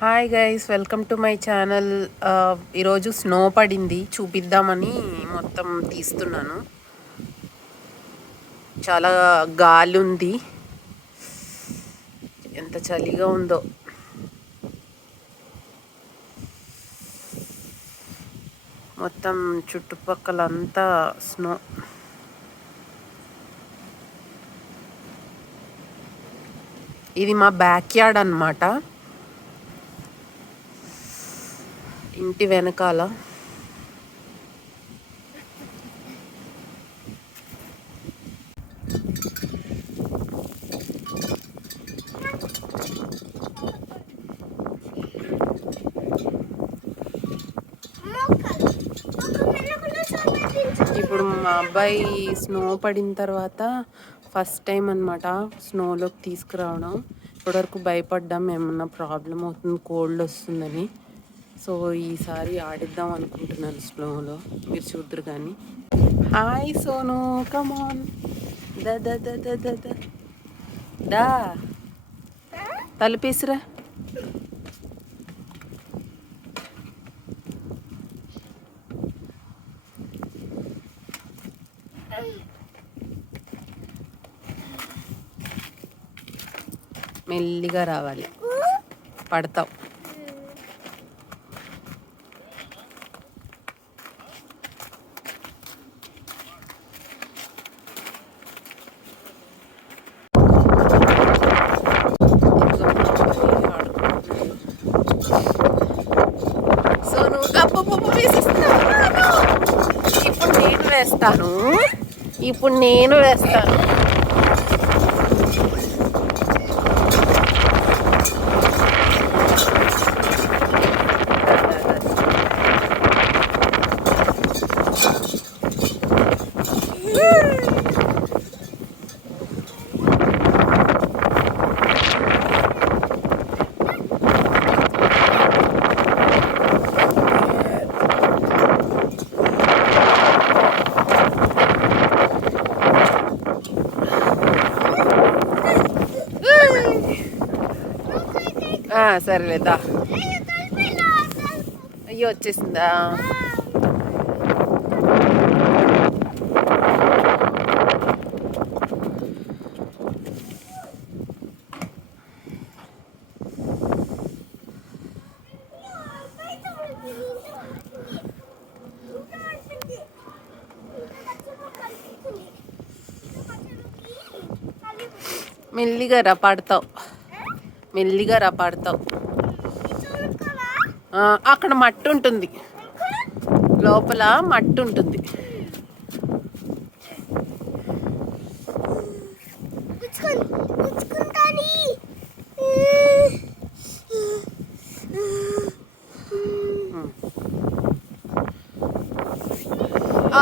Hi guys, welcome to my channel. ఈరోజు snow పడింది, చూపిద్దామని మొత్తం తీస్తున్నాను. చాలా గాలి ఉంది, ఎంత చలిగా ఉందో. మొత్తం చుట్టుపక్కలంతా స్నో. ఇది మా బ్యాక్ యార్డ్ అన్నమాట, ఇంటి వెనకాల. ఇప్పుడు మా అబ్బాయి స్నో పడిన తర్వాత ఫస్ట్ టైం అన్నమాట స్నోలోకి తీసుకురావడం. ఇప్పటివరకు భయపడ్డాం, ఏమన్నా ప్రాబ్లం అవుతుంది, కోల్డ్ వస్తుందని. సో ఈసారి ఆడిద్దాం అనుకుంటున్నాను స్నోలో, మీరు చూద్దరు కానీ. Hi Sonu, come on, the the the the the the డా తలుపేసిరా. మెల్లిగా రావాలి, పడతావు. సోను అబ్బబ్బ వేసేస్తున్నావు. ఇప్పుడు నేను వేస్తాను. సరేలేదా, అయ్యో వచ్చేసిందా. మెల్లిగా రా, పడతావు. మెల్లిగా రా, పడతావు. అక్కడ మట్టి ఉంటుంది, లోపల మట్టి ఉంటుంది.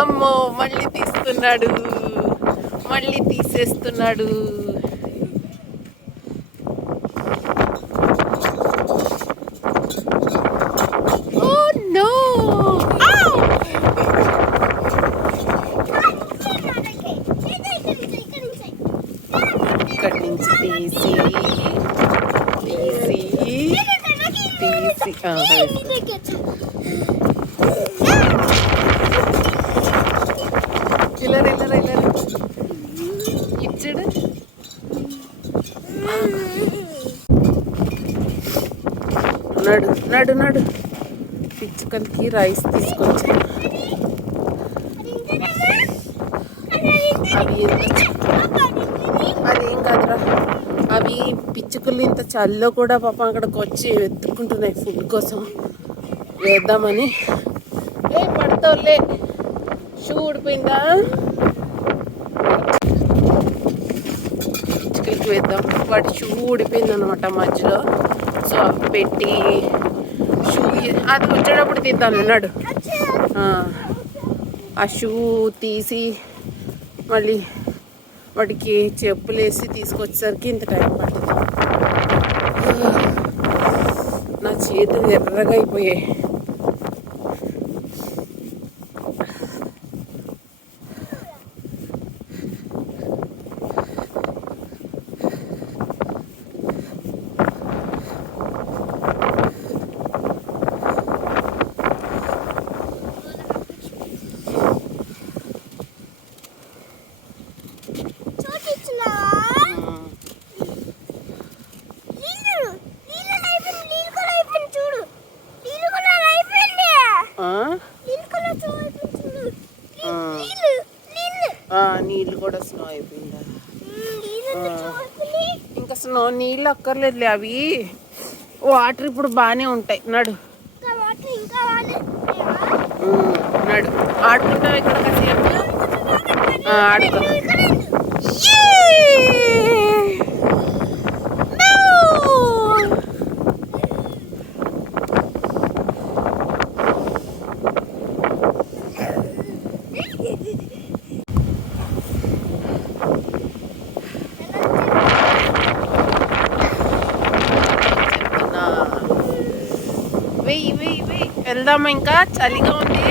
అమ్మో, మళ్ళీ తీస్తున్నాడు, మళ్ళీ తీసేస్తున్నాడు. ఇక్కడి నుంచి తీసి తీసి తీసి ఇలా ఇచ్చాడు. నడు నడు నడు, పిచ్చుకలకి రైస్ తీసుకొచ్చి. అవి అదేం కాదురా, అవి పిచ్చుకలు ఇంత చలిలో కూడా పాపం అక్కడికి వచ్చి వెతుక్కుంటున్నాయి ఫుడ్ కోసం, వేద్దామని. పడతావులే, షూ ఊడిపోయిందా. పిచ్చుకలకి వేద్దాం. వాటి షూ ఊడిపోయింది అనమాట మధ్యలో, సో అవి పెట్టి షూ అది వచ్చేటప్పుడు తీద్దాం అన్నాడు. ఆ షూ తీసి మళ్ళీ వాటికి చెప్పులు వేసి తీసుకొచ్చేసరికి ఇంత టైం పడుతుంది. నా చేతులు ఎర్రగా అయిపోయాయి. నీళ్ళు కూడా స్నో అయిపోయిందా? ఇంకా స్నో నీళ్ళు అక్కర్లేదులే, అవి వాటర్ ఇప్పుడు బాగానే ఉంటాయి. నడు నడు ఆడుకుంటావు ఇక్కడ కాసేపు ఆడుకో. వెయ్యి వెయ్యి వెయ్యి వెళ్దామా? ఇంకా చలిగా ఉంది.